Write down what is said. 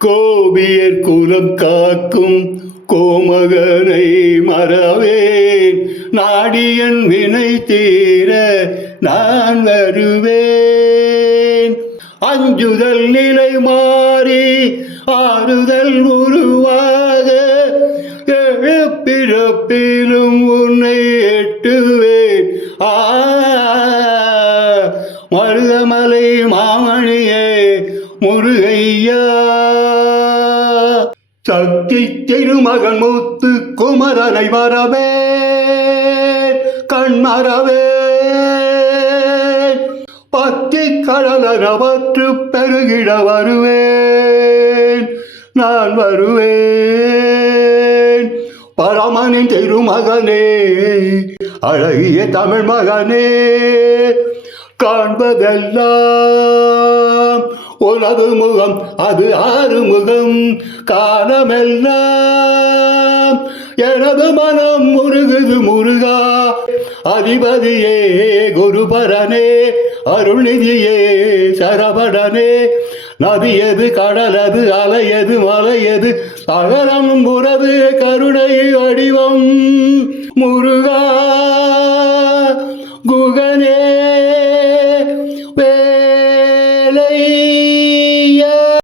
கோபியர் குலம் காக்கும் கோமகனை மறவேன், நாடியன் வினை தீர நான் வருவேன். அஞ்சுதல் நிலை மாறி ஆறுதல் உருவாக, பிறப்பிலும் உன்னை எட்டுவேன். மருதமலை மாமணியே முருகையா, சக்தி திருமகன் முத்து குமரனை வரவே கண்மரவே, பத்தி கடலவற்று பெருகிட வருவேன், நான் வருவேன். பரமனின் திருமகனே, அழகிய தமிழ் மகனே, காண்பதெல்லாம் உனது முகம், அது ஆறுமுகம். காலமெல்லாம் எனது மனம் முருகுது முருகா. அதிபதியே குருபரனே, அருள்நிதியே சரபடனே, நதியது கடலது அலையது மலையது சகலமும் உறவு கருணை வடிவம் முருகா.